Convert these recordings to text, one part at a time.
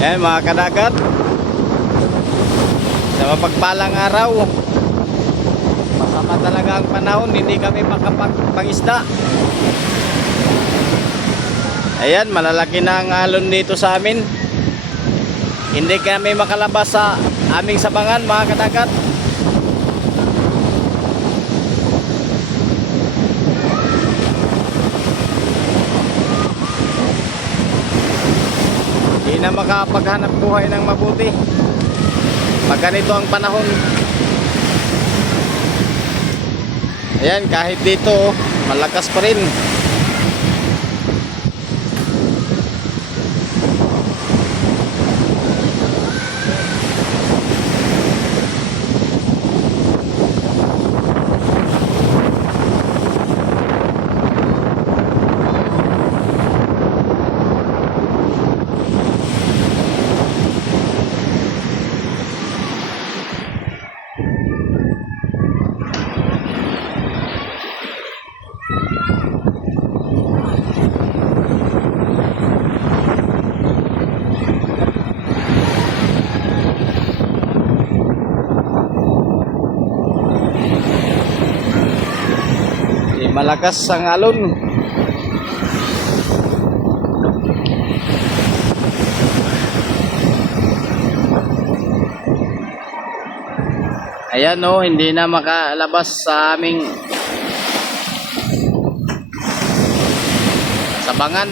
Ayan mga kadagat, sa mapagpalang araw, masama talaga ang panahon, hindi kami makapag-isda. Ayan, malalaki na ang alon dito sa amin. Hindi kami makalabas sa aming sabangan mga kadagat. Hindi na makapaghanap buhay ng mabuti pag ganito ang panahon. Ayan, kahit dito malakas pa rin. Malakas ang alon. Ayan o, hindi na makalabas sa aming sabangan.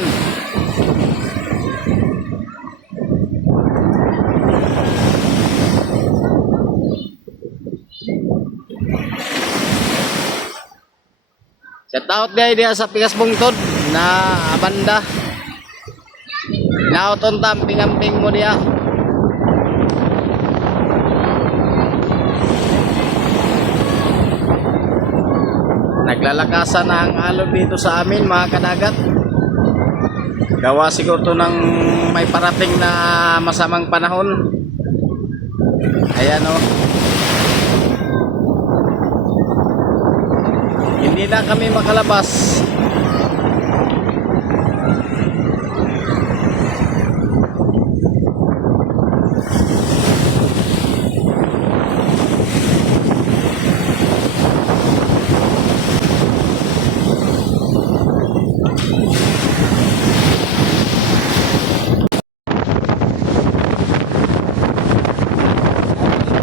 Shout out guys diya sa Pikas Bungtod na banda. Nauton tamping-amping mo diya. Naglalakasan na ang alon dito sa amin mga kadagat. Gawa siguro to ng may parating na masamang panahon. Ayan o. Hindi na kami makalabas.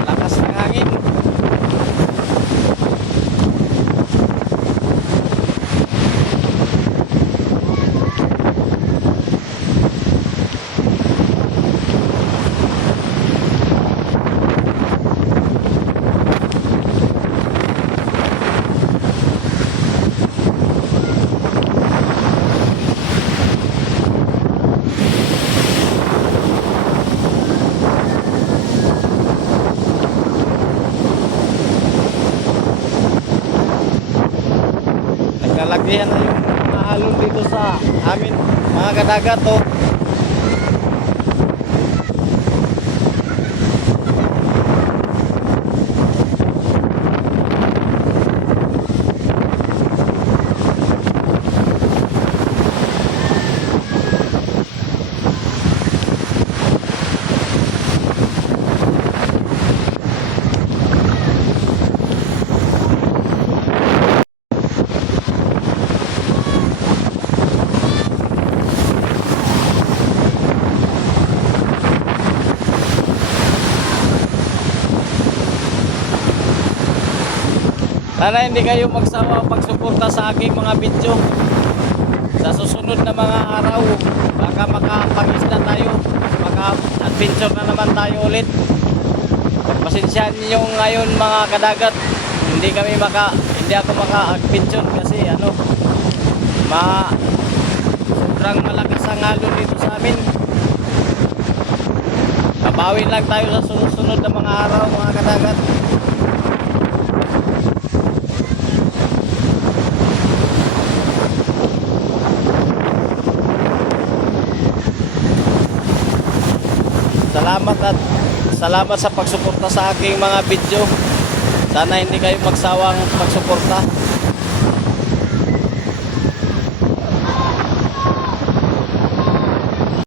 Lakas ng hangin. Naglalagyan na yung mga alon dito sa amin mga kadagat oh. Sana hindi kayo magsawa pagsuporta sa aking mga video. Sa susunod na mga araw, baka makapag-isda tayo, maka-adventure na naman tayo ulit. Pagpasensyahan niyo ngayon mga kadagat, hindi ako maka-adventure kasi sobrang malakas ang alon dito sa amin. Babawi lang tayo sa susunod na mga araw mga kadagat. Salamat sa pagsuporta sa aking mga video. Sana hindi kayo magsawang pagsuporta.